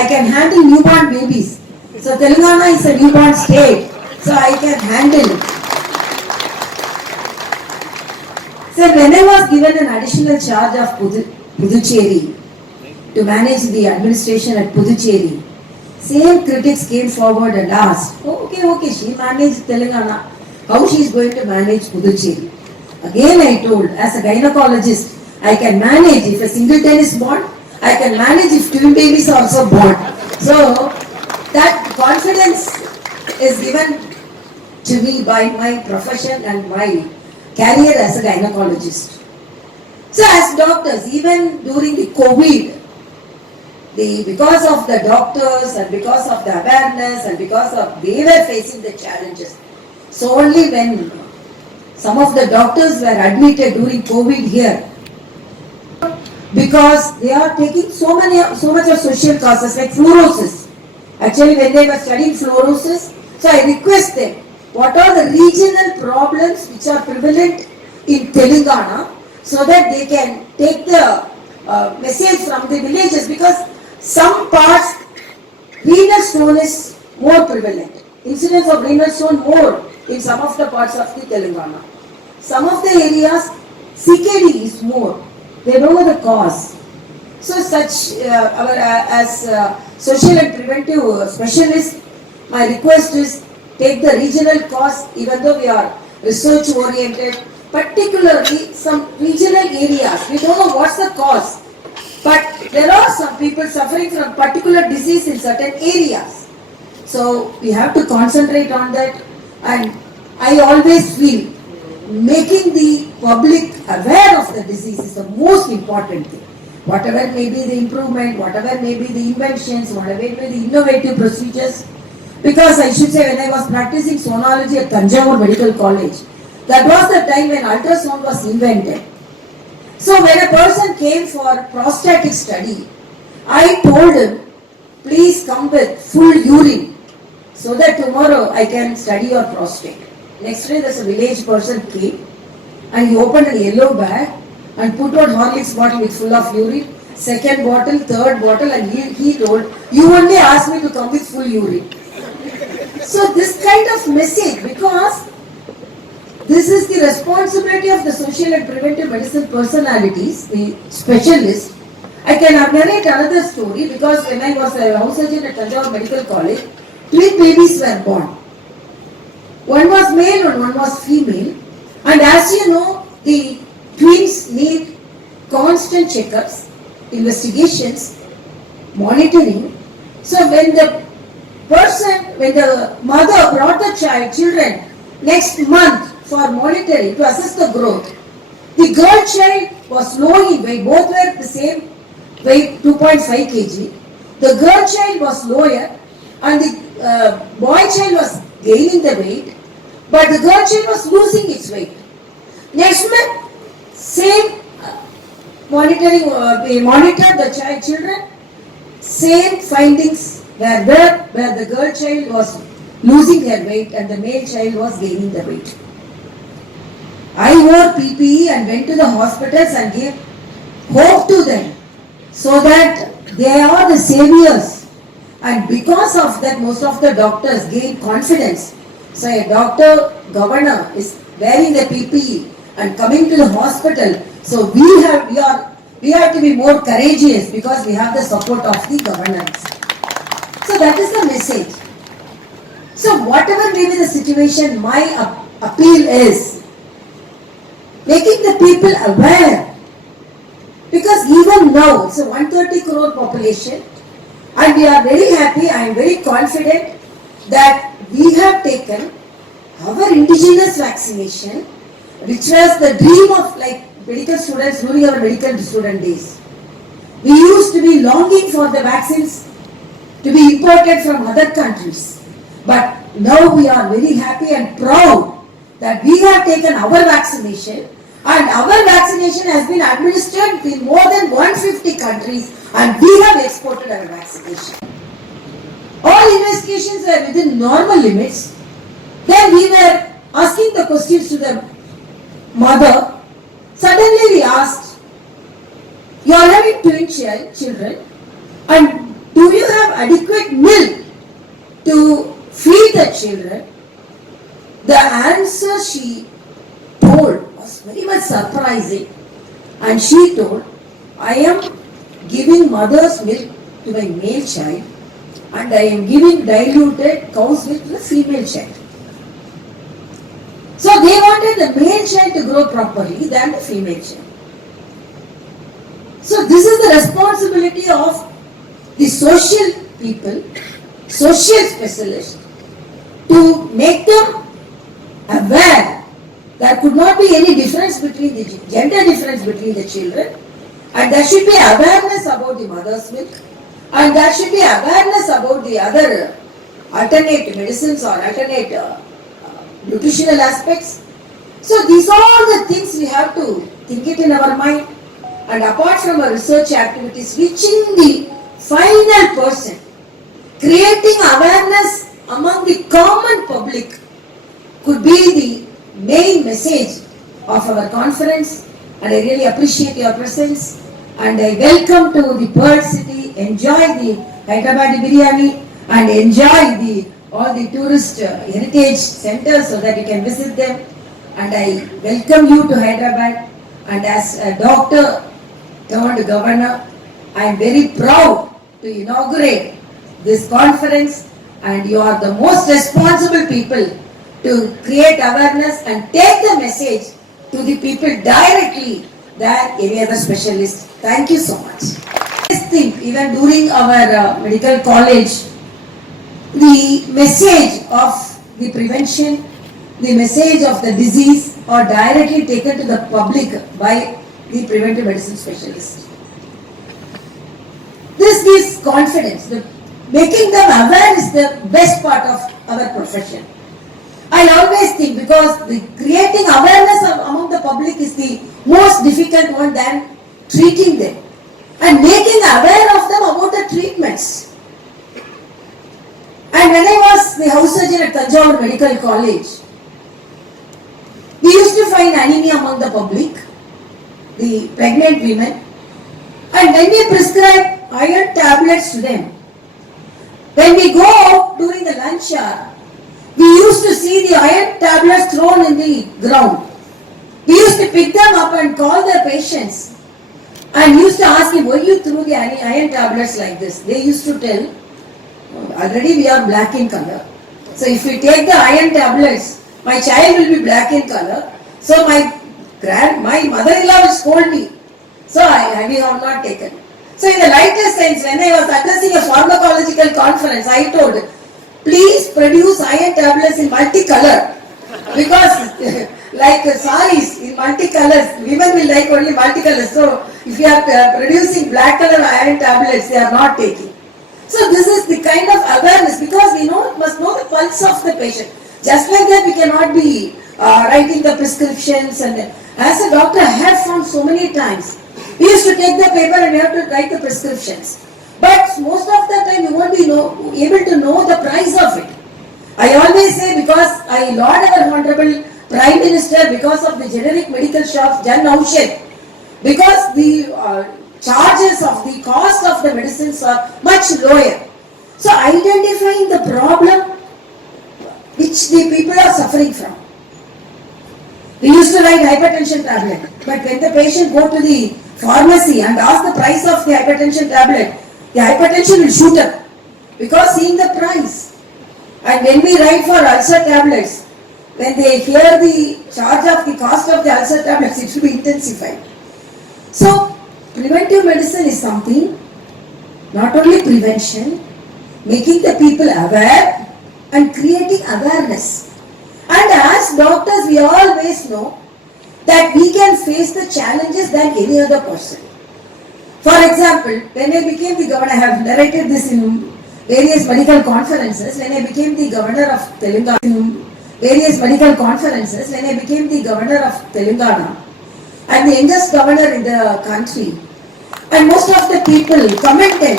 I can handle newborn babies. So Telangana is a newborn state, so I can handle it. So when I was given an additional charge of Puducherry to manage the administration at Puducherry, same critics came forward and asked, oh, okay, she managed Telangana, how she is going to manage Puducherry? Again I told, as a gynecologist, I can manage if a singleton is born, I can manage if twin babies are also born. So that confidence is given to me by my profession and my career as a gynecologist. So as doctors, even during the COVID, because of the doctors and because of the awareness and because of they were facing the challenges. So only when some of the doctors were admitted during COVID here, because they are taking so much of social causes like fluorosis. Actually, when they were studying fluorosis, so I request them, what are the regional problems which are prevalent in Telangana, so that they can take the message from the villages, because some parts renal stone is more prevalent. Incidence of renal stone more in some of the parts of the Telangana. Some of the areas CKD is more. They don't know the cause. So such as social and preventive specialists, my request is take the regional cause, even though we are research oriented, particularly some regional areas. We don't know what's the cause, but there are some people suffering from particular disease in certain areas. So we have to concentrate on that, and I always feel making the public aware of the disease is the most important thing. Whatever may be the improvement, whatever may be the inventions, whatever may be the innovative procedures. Because I should say, when I was practicing sonology at Tanjavur Medical College, that was the time when ultrasound was invented. So when a person came for prostatic study, I told him, please come with full urine so that tomorrow I can study your prostate. Next day there's a village person came and he opened a yellow bag and put out Horlicks bottle with full of urine, second bottle, third bottle, and he told, you only asked me to come with full urine. So this kind of message, because this is the responsibility of the social and preventive medicine personalities, the specialists. I can narrate another story, because when I was a house surgeon at Tanjavur Medical College, twin babies were born. One was male and one was female. And as you know, the twins need constant checkups, investigations, monitoring. So when the mother brought the children next month for monitoring to assess the growth, the girl child was low in weight, both were the same weight, 2.5 kg. The girl child was lower and the boy child was gaining the weight, but the girl child was losing its weight. Next month, same monitoring, we monitored the children, same findings were there, where the girl child was losing her weight and the male child was gaining the weight. I wore PPE and went to the hospitals and gave hope to them, so that they are the saviors. And because of that, most of the doctors gained confidence. So a doctor, governor is wearing the PPE and coming to the hospital. So we have to be more courageous, because we have the support of the governance. So that is the message. So whatever may be the situation, my appeal is making the people aware. Because even now, it's a 130 crore population, and we are very happy, I am very confident that we have taken our indigenous vaccination, which was the dream of medical students during our medical student days. We used to be longing for the vaccines to be imported from other countries. But now we are very happy and proud that we have taken our vaccination, and our vaccination has been administered in more than 150 countries, and we have exported our vaccination. All investigations were within normal limits. Then we were asking the questions to the mother. Suddenly we asked, you are having twin children, and do do you have adequate milk to feed the children? The answer she told was very much surprising, and she told, I am giving mother's milk to my male child and I am giving diluted cow's milk to the female child. So they wanted the male child to grow properly than the female child. So this is the responsibility of the social people, social specialists, to make them aware there could not be any difference between the gender difference between the children, and there should be awareness about the mother's milk, and there should be awareness about the other alternate medicines or alternate nutritional aspects. So these are all the things we have to think it in our mind, and apart from our research activities, reaching the final person, creating awareness among the common public could be the main message of our conference. And I really appreciate your presence, and I welcome to the Pearl City. Enjoy the Hyderabadi biryani and enjoy all the tourist heritage centers so that you can visit them. And I welcome you to Hyderabad, and as a doctor turned governor, I am very proud to inaugurate this conference, and you are the most responsible people to create awareness and take the message to the people directly than any other specialist. Thank you so much. I think even during our medical college, the message of the prevention, the message of the disease are directly taken to the public by the preventive medicine specialist. This gives confidence. Making them aware is the best part of our profession. I always think, because the creating awareness among the public is the most difficult one than treating them, and making aware of them about the treatments. And when I was the house surgeon at Tanjore Medical College, we used to find anemia among the public, the pregnant women, and when we prescribe iron tablets to them, when we go out during the lunch hour, we used to see the iron tablets thrown in the ground. We used to pick them up and call the patients and used to ask him, why you threw the iron tablets like this? They used to tell, already we are black in color. So if we take the iron tablets, my child will be black in color. So my mother-in-law will scold me. So we have not taken. So in the lightest sense, when I was addressing a pharmacological conference, I told, please produce iron tablets in multicolor, because like saris in multicolors, women will like only multicolors. So if you are producing black color iron tablets, they are not taking. So this is the kind of awareness, because we must know the pulse of the patient. Just like that, we cannot be writing the prescriptions. And as a doctor, I have found so many times, we used to take the paper and we have to write the prescriptions. But most of the time you won't be able to know the price of it. I always say, because I laud our Honorable Prime Minister because of the generic medical shops, Jan Aushadh, because the charges of the cost of the medicines are much lower. So identifying the problem which the people are suffering from. We used to write hypertension tablet, but when the patient go to the pharmacy and ask the price of the hypertension tablet, the hypertension will shoot up, because seeing the price. And when we write for ulcer tablets, when they hear the charge of the cost of the ulcer tablets, it will be intensified. So preventive medicine is something, not only prevention, making the people aware and creating awareness. And as doctors, we always know that we can face the challenges than any other person. For example, when I became the governor, I have narrated this in various medical conferences. When I became the governor of Telangana, I'm the youngest governor in the country, and most of the people commented,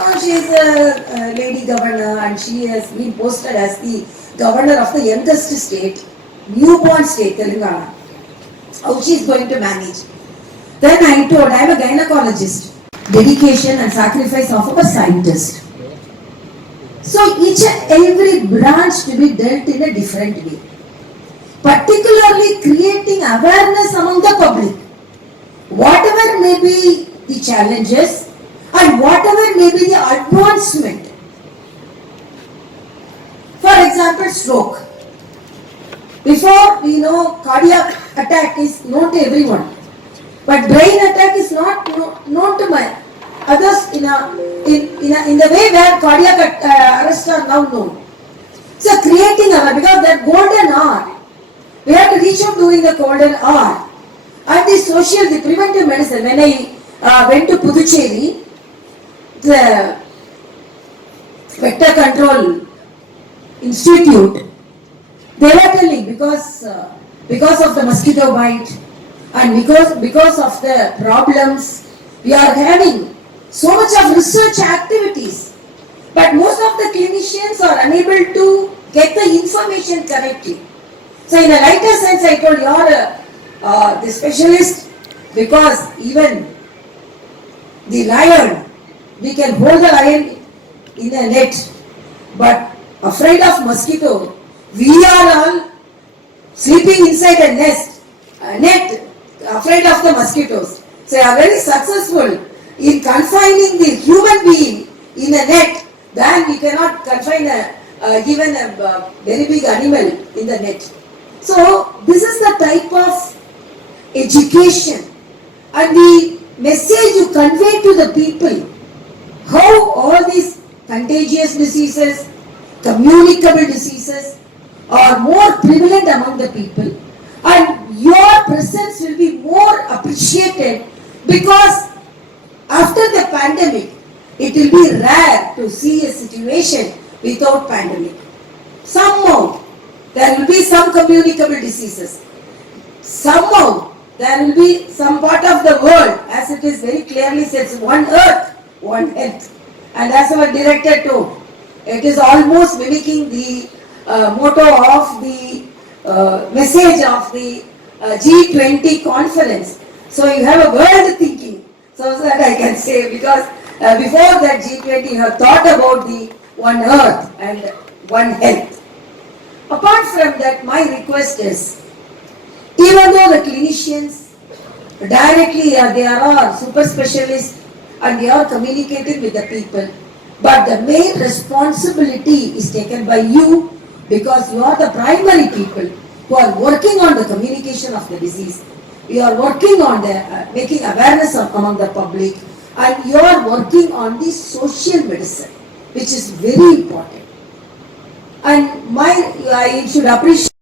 oh, she is a lady governor and she has been posted as the governor of the youngest state, newborn state, Telangana. How she is going to manage. Then I told, I am a gynecologist. dedication and sacrifice of our scientists. So each and every branch to be dealt in a different way. Particularly creating awareness among the public. Whatever may be the challenges and whatever may be the advancement. For example, stroke. Before we know cardiac attack is known to everyone. But brain attack is not known to my others in the way where cardiac arrests are now known. So creating because that golden hour, we have to reach out during the golden hour. And the preventive medicine, when I went to Puducherry, the Vector Control Institute, they were telling because of the mosquito bite and because of the problems, we are having so much of research activities. But most of the clinicians are unable to get the information correctly. So in a lighter sense, I told you are the specialist, because even the lion, we can hold the lion in a net, but afraid of mosquito, we are all sleeping inside a net, afraid of the mosquitoes. So you are very successful in confining the human being in a net, then we cannot confine even a very big animal in the net. So this is the type of education and the message you convey to the people, how all these contagious diseases, communicable diseases are more prevalent among the people, and your presence will be more appreciated, because after the pandemic it will be rare to see a situation without pandemic. Somehow there will be some communicable diseases. Somehow there will be some part of the world, as it is very clearly says, one earth, one health. And as our director told, it is almost mimicking the motto of the message of the G20 conference. So you have a world thinking, so that I can say, because before that G20 you have thought about the one earth and one health. Apart from that, my request is, even though the clinicians directly they are super specialists and they are communicating with the people, but the main responsibility is taken by you, because you are the primary people who are working on the communication of the disease. You are working on the making awareness among the public, and you are working on the social medicine, which is very important. And I should appreciate